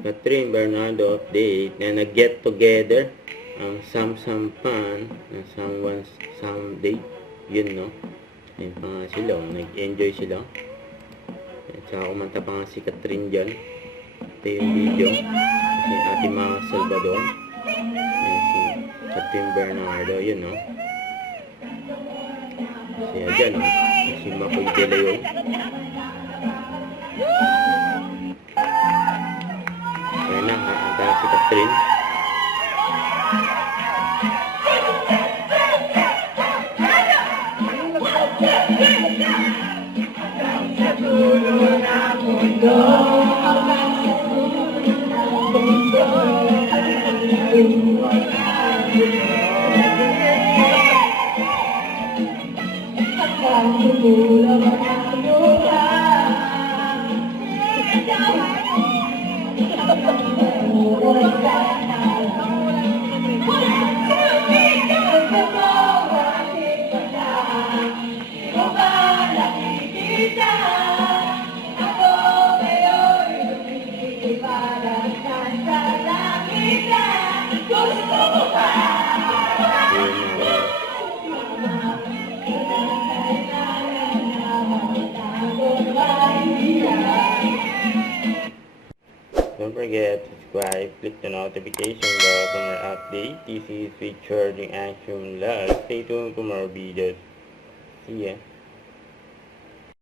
Catherine Bernardo update na nag-get together ang Samsung fan na someday. Yun, no? Ayun pa nga sila. Nag-enjoy sila. At saka kumanta pa nga si Catherine dyan. Ito yung video. Si Ate Mga Salvador. Ayun si Catherine Bernardo. Yun, no? Siya dyan, no? Si Makoy De Leon. Ayun na, kakanta si Catherine. Sa dulo ng mundo, hanggang sa dulo ng mundo, hanggang dulo ng lupa. Don't forget to subscribe, click the notification bell for more updates. This is Sweet Charging Action Live. Stay tuned for more videos. See ya.